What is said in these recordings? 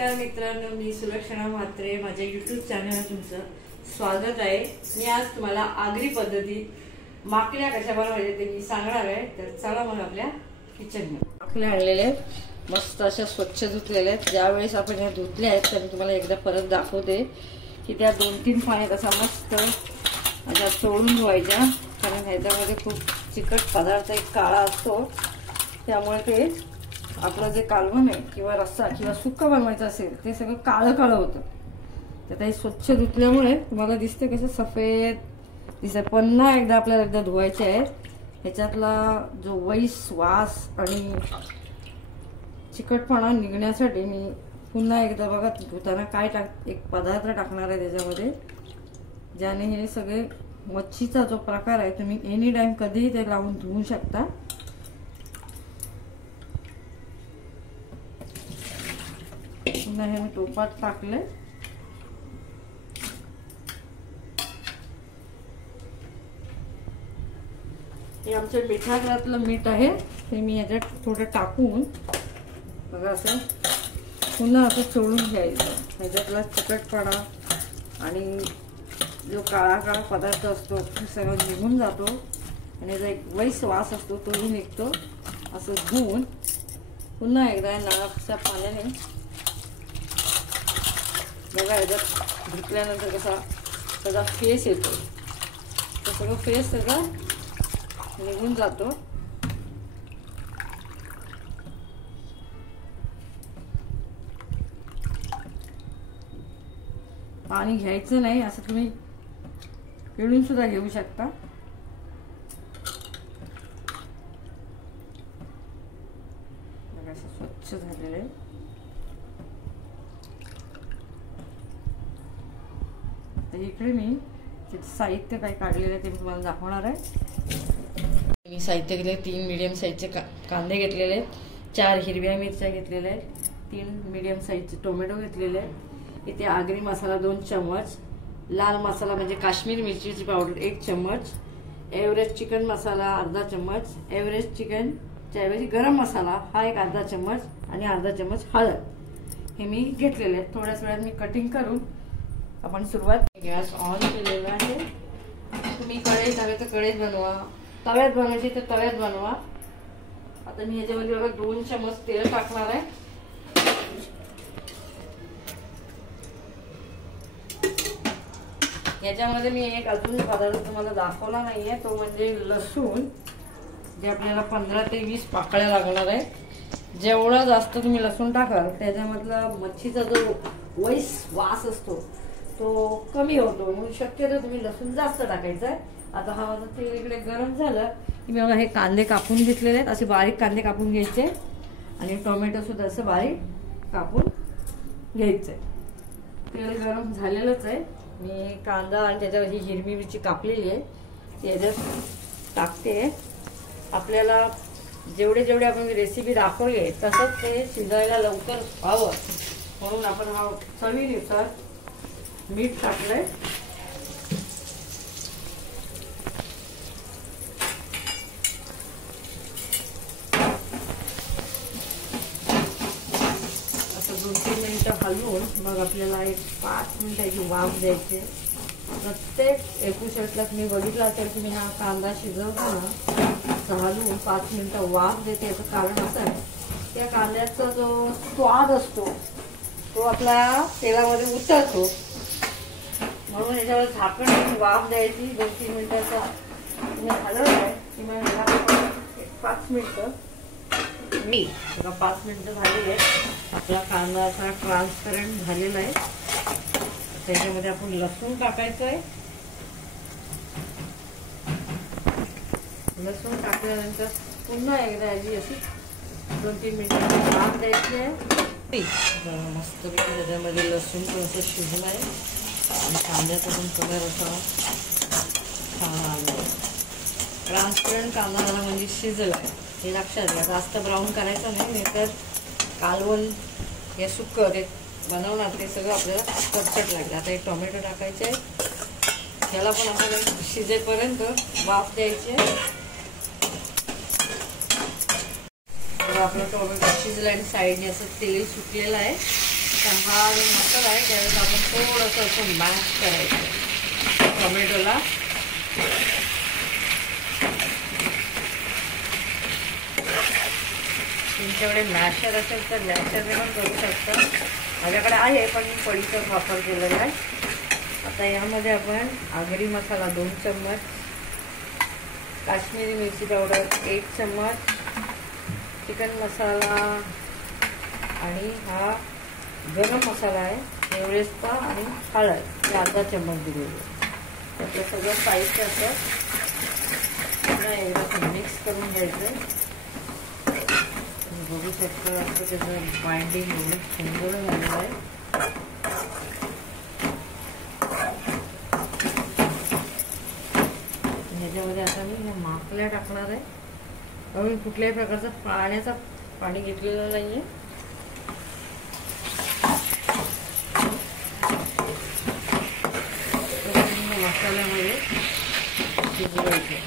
नमस्कार मित्रांनो, मी सुलक्षणा म्हात्रे. माझ्या यूट्यूब चॅनलवर तुमचं स्वागत आहे. मी आज तुम्हाला आगरी पद्धतीत माकल्या कशा बनवायच्या ते मी सांगणार आहे. तर चला मग आपल्या किचनमध्ये. माकल्या आणलेले आहेत, मस्त अशा स्वच्छ धुतलेल्या आहेत. ज्यावेळेस आपण ह्या धुतल्या आहेत तर मी तुम्हाला एकदा परत दाखवते की त्या 2-3 पाण्यात असा मस्त अशा चोळून धुवायच्या. कारण ह्याच्यामध्ये खूप चिकट पदार्थ एक काळा असतो, त्यामुळे ते आपलं जे कालवण आहे किंवा रस्सा किंवा सुक्का बनवायचं असेल ते सगळं काळं काळं होतं. तर ते स्वच्छ धुतल्यामुळे तुम्हाला दिसते कसं सफेद दिसतं. पुन्हा एकदा आपल्याला धुवायचे आहेत. ह्याच्यातला जो वास आणि चिकटपणा निघण्यासाठी मी पुन्हा एकदा बघा धुताना काय एक पदार्थ टाकणार आहे त्याच्यामध्ये, ज्याने हे सगळे मच्छीचा जो प्रकार आहे तुम्ही एनी टाइम कधीही ते लावून धुवू शकता. पुन्हा हे मी टोपात टाकले. हे आमच्या मिठागरातलं मीठ आहे, ते मी ह्याच्यात थोडं टाकून बघा असं पुन्हा असं चोळून घ्यायचं. ह्याच्यातला चिकटपणा आणि जो काळा काळा पदार्थ असतो तो सगळं निघून जातो आणि जो एक वास असतो तोही निघतो. असं धुवून पुन्हा एकदा नळाच्या पाण्याने बघा ह्याच्यात धुतल्यानंतर कसा त्याचा फेस येतो, तो सगळं फेस त्याचा निघून जातो. पाणी घ्यायचं नाही, असं तुम्ही पिळून सुद्धा घेऊ शकता. बघा असं स्वच्छ झालेलं आहे. इकडे मी साहित्य काय काढलेलं आहे ते मी तुम्हाला दाखवणार आहे. मी साहित्य घेतले 3 मीडियम साईजचे कांदे घेतलेले आहेत, 4 हिरव्या मिरच्या घेतलेल्या आहेत, 3 मीडियम साईजचे टोमॅटो घेतलेले आहेत. इथे आगरी मसाला 2 चम्मच, लाल मसाला म्हणजे काश्मीर मिरचीची पावडर 1 चम्मच, एव्हरेस्ट चिकन मसाला अर्धा चम्मच, एव्हरेस्ट चिकनच्या ऐवजी गरम मसाला हा एक अर्धा चम्मच आणि अर्धा चम्मच हळद हे मी घेतलेले आहेत. थोड्याच वेळात मी कटिंग करून आपण सुरुवात. गॅस ऑन केलेला आहे. तुम्ही कढईत हवे तर कढईत बनवा, तव्यात बनवायची तर तव्यात बनवा. आता मी ह्याच्यामध्ये बघा 2 चम्मच तेल टाकणार आहे. याच्यामध्ये मी एक अजून पदार्थ तुम्हाला दाखवला नाहीये, तो म्हणजे लसूण, जे आपल्याला 15 ते 20 पाकळ्या लागणार आहे. जेवढा जास्त तुम्ही लसूण टाकाल त्याच्यामधला मच्छीचा जो वास असतो तो कमी होतो, म्हणून शक्यतो तुम्ही लसूण जास्त टाकायचा आहे. आता हा माझं तेल इकडे गरम झालं की मी हे कांदे कापून घेतलेले आहेत. असे बारीक कांदे कापून घ्यायचे आणि टोमॅटो सुद्धा असं बारीक कापून घ्यायचंय. तेल गरम झालेलंच आहे. मी कांदा आणि त्याच्यावर ही हिरवी मिरची कापलेली आहे ती याच्यात टाकते. आपल्याला जेवढे आपण रेसिपी दाखवली तसंच ते शिजायला लवकर व्हावं म्हणून आपण हा चवीनुसार मीठ टाकलंय. असं 2-3 मिनिटं हलवून मग आपल्याला एक 5 मिनिटाची वाफ द्यायची. प्रत्येक एपिसोडला तुम्ही बघितलं असेल की मी हा कांदा शिजवताना हलवून 5 मिनिटं वाफ देते. याचं कारण असं आहे, त्या कांद्याचा जो स्वाद असतो तो आपल्या तेलामध्ये उतरतो, म्हणून याच्यावर झाकण ठेवून वाफ द्यायची. 2-3 मिनिटाचा तुम्ही हलवलंय की मग ह्याला 5 मिनिटं मी 5 मिनिटं झालेली आहे. आपला कांदा असा ट्रान्सपरंट झालेला आहे. त्याच्यामध्ये आपण लसूण टाकायचं आहे. लसूण टाकल्यानंतर पुन्हा एकदा याची अशी 2-3 मिनिटांची वाफ द्यायची आहे. मस्तपैकी त्याच्यामध्ये लसूण पण असं शिजलं आहे आणि कांद्याचा पण कलर असा छान आला आहे. ट्रान्सपरंट कांदा झाला म्हणजे शिजला आहे हे लक्षात घ्या. जास्त ब्राऊन करायचं नाही, तर कालवण हे सुक्कं ते बनवणार ते सगळं आपल्याला कटकट लागेल. आता एक टोमॅटो टाकायचे आहे, ह्याला पण आपण शिजेपर्यंत वाफ द्यायची आहे. आपला टोमॅटो शिजला आणि साईडने असं तेल सुटलेलं आहे. हा जो मसाला आहे त्यावेळेस आपण थोडंसं असं मॅश करायचं टोमॅटोला. तुमच्याकडे मॅशर असेल तर मॅशरने पण करू शकता. माझ्याकडे आहे पण मी पडीचाच वापर केलेला आहे. आता यामध्ये आपण आगरी मसाला 2 चम्मच, काश्मीरी मिरची पावडर 1 चम्मच, चिकन मसाला आणि हा गरम मसाला आहे एव्हरेस्टचा आणि हळद हे अर्धा चम्मच दिलेली आहे. त्याचं सगळं साहित्य असं एकदा मिक्स करून घ्यायचं. बघू शकता असं त्याचं बाइंडिंग एवढं सुंदर झालेलं आहे. ह्याच्यामध्ये आता मी ह्या माकल्या टाकणार आहे. मी कुठल्याही प्रकारचा पाणी घेतलेलं नाही आहे. मसाल्यामध्ये शिजवायचं.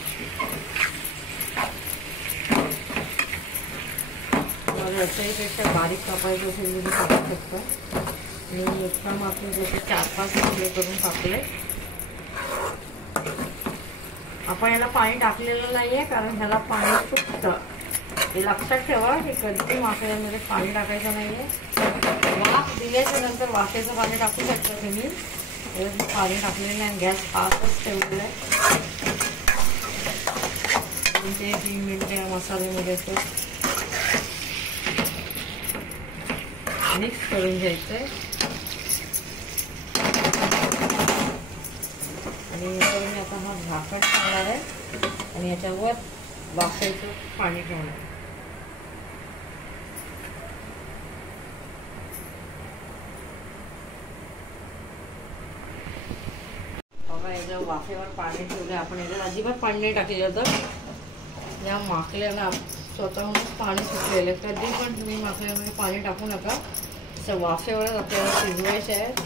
याच्याहीपेक्षा बारीक कापायचं असेल तुम्ही कापू शकता. मी एकदम आपण जसे 4-5 तुकडे करून टाकले. आपण याला पाणी टाकलेलं नाहीये कारण ह्याला पाणी सुटतं. हे लक्षात ठेवा. हे कधी माकड्यांमध्ये पाणी टाकायचं नाहीये. वाफ दिल्याच्या नंतर वाफेचं पाणी टाकू शकता तुम्ही. पाणी टाकलेलं नाही. गॅस फास्टच ठेवलेला आहे. 2 ते 3 मिनिटे या मसाल्यामध्ये असं मिक्स करून घ्यायचं आहे. आणि याच्यावर मी आता हा झाकण ठेवणार आहे आणि याच्यावर वाफेचं पाणी ठेवणार आहे. बघा याच्यावर वाफेवर पाणी ठेवलं. आपण याच्यात अजिबात पाणी नाही टाकलेलं तर या माकल्याला स्वतःहूनच पाणी सुटलेलं. कधी पण तुम्ही माकल्यामध्ये पाणी टाकू नका. असं वाफेवरच आपल्याला शिजवायचे आहेत.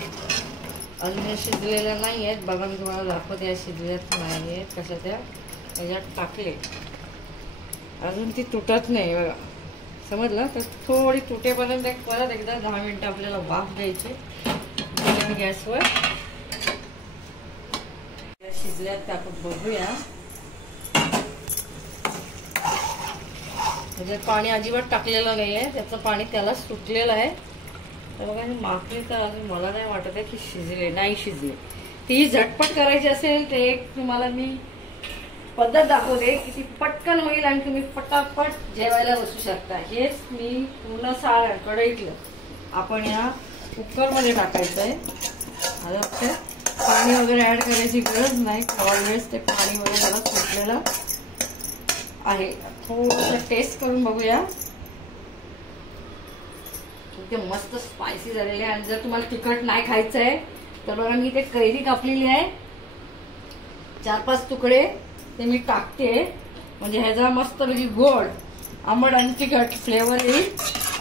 अन्न शिजलेलं नाही आहेत. बघा मी तुम्हाला दाखवते. या शिजल्यात नाही आहेत कशा त्या याच्यात टाकले. अजून ती तुटत नाही बघा. समजलं. तर थोडी तुटेपर्यंत परत एकदा 10 मिनिटं आपल्याला वाफ द्यायची गॅसवर. शिजल्यात त्या आपण बघूया. म्हणजे पाणी अजिबात टाकलेलं नाही आहे. त्याचं पाणी त्याला सुटलेलं आहे. तर बघा हे माकली तर अजून मला नाही वाटत आहे की शिजले. नाही शिजले. ती झटपट करायची असेल तर एक तुम्हाला मी पद्धत दाखवते की ती पटकन होईल आणि तुम्ही पटापट जेवायला बसू शकता. हेच मी पूर्ण सार कढईतलं आपण या कुकरमध्ये टाकायचं आहे. आता पाणी वगैरे ॲड करायची गरज नाही. ऑलवेज ते पाणी वगैरे त्याला सुटलेलं आहे. थोडंसं टेस्ट करून बघूया. एकदम मस्त स्पायसी झालेले आहे. आणि जर तुम्हाला तिखट नाही खायचं आहे तर बघा मी ते कैरी कापलेली आहे 4-5 तुकडे ते मी टाकते. म्हणजे ह्याचा मस्त पैकी गोड आंबट आणि तिखट फ्लेवर येईल.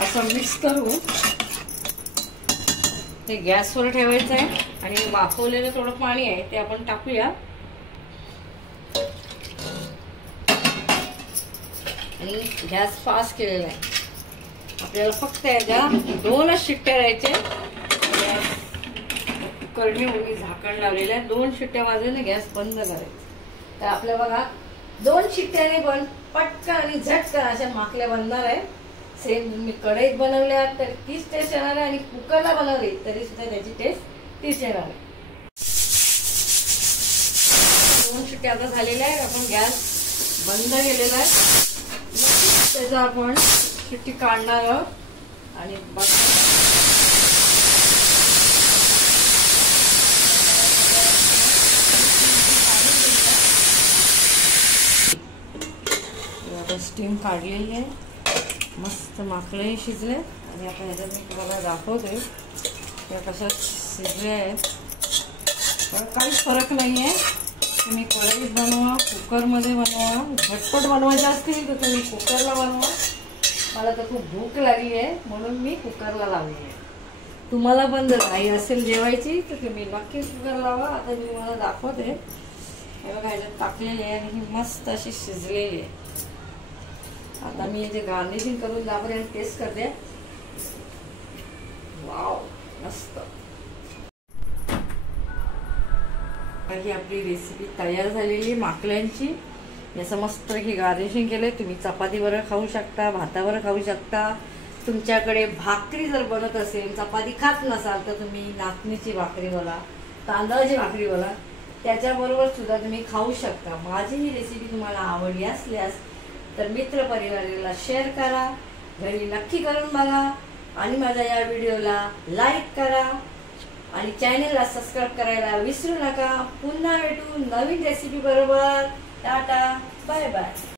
असं मिक्स करून ते गॅसवर ठेवायचं आहे. आणि वाफवलेलं थोडं पाणी आहे ते आपण टाकूया. आणि गॅस फास्ट केलेला आहे. आपल्याला फक्त याच्या 2च शिट्ट्या द्यायच्या. कुकरने मी झाकण लावलेलं आहे. 2 शिट्ट्या वाजल्याने गॅस बंद करायचा. तर आपल्या बघा 2 शिट्ट्याने पण पटकन आणि झटकन अशा माकल्या बनणार आहे. सेम मी कढईत बनवल्या तर तीच टेस्ट येणार आहे आणि कुकरला बनवली तरी सुद्धा त्याची टेस्ट तीच येणार आहे. 2 शिट्ट्या आता झालेल्या आहेत. आपण गॅस बंद केलेला आहे. त्याचा आपण शिट्टी काढणार आहोत आणि आता स्टीम काढलेली आहे. मस्त माकळेही शिजले. आणि आता ह्याच्यात मी तुम्हाला दाखवते त्या कशा शिजल्या आहेत. पण काहीच फरक नाही आहे. तुम्ही कढईत बनवा, कुकरमध्ये बनवा. झटपट बनवायचे असतील तर तुम्ही कुकरला बनवा. मला तर खूप भूक लागली आहे म्हणून मी कुकरला लावली आहे. तुम्हाला पण जर घाई असेल जेवायची तर तुम्ही नक्कीच कुकर लावा. आता मी तुम्हाला दाखवते. हे बघा ह्याच्यात टाकलेली आहे आणि ही मस्त अशी शिजलेली आहे. आता मी जे गार्निशिंग करून दाखवते आणि टेस्ट करते. वाव. ही आपली रेसिपी तयार झालेली माकल्यांची. याचं मस्त ही गार्निशिंग केलंय. तुम्ही चपातीवर खाऊ शकता, भातावर खाऊ शकता. तुमच्याकडे भाकरी जर बनत असेल, चपाती खात नसाल तर तुम्ही नाचणीची भाकरी बोला, तांदळाची भाकरी बोला, त्याच्याबरोबर सुद्धा तुम्ही खाऊ शकता. माझी ही रेसिपी तुम्हाला आवडली असल्यास तर मित्रपरिवाराला शेअर करा, घरी नक्की करून बघा आणि माझ्या या व्हिडिओला लाईक करा आणि चॅनलला सबस्क्राईब करायला विसरू नका. पुन्हा भेटू नवीन रेसिपी बरोबर. Tata, bye bye.